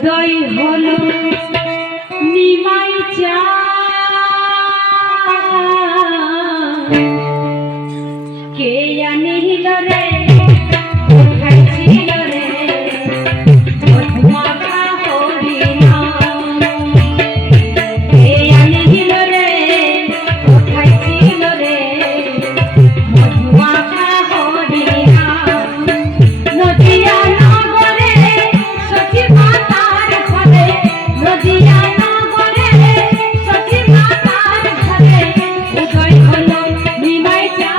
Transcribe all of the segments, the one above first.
উদয় হলো নিমাই চা কে আনিল রে খাইছিল রে মধুমাখা হরিনাম কে আনিল রে খাইছিল রে মধুমাখা হরিনাম নদিয়া নগরে সখী মাতার ঘরে নদিয়া নগরে সখী মাতার ঘরে উদয় হলো নিমাই চা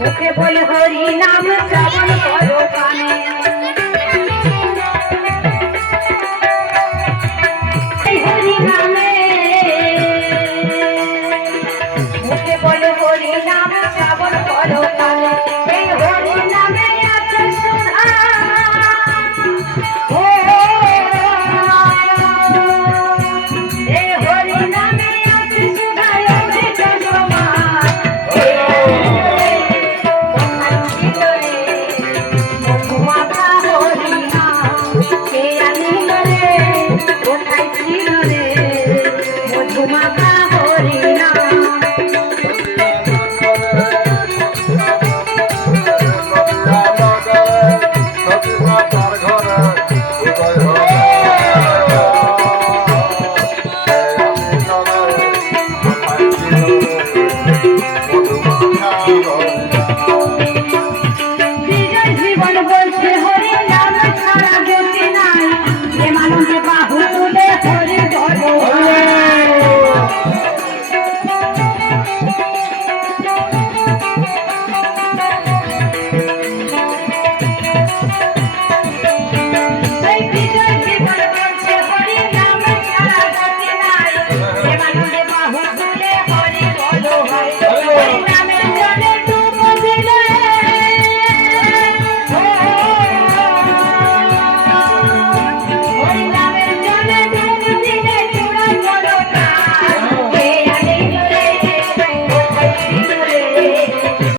মুখে বলে হরি নাম শ্রবণ করো কানে হরি নামে মুখে বলে হরি নাম শ্রবণ করো কানে এই হরি নামে আছে সোনা এই হরি নামে আছে সোনা অমৃত সমান Hey,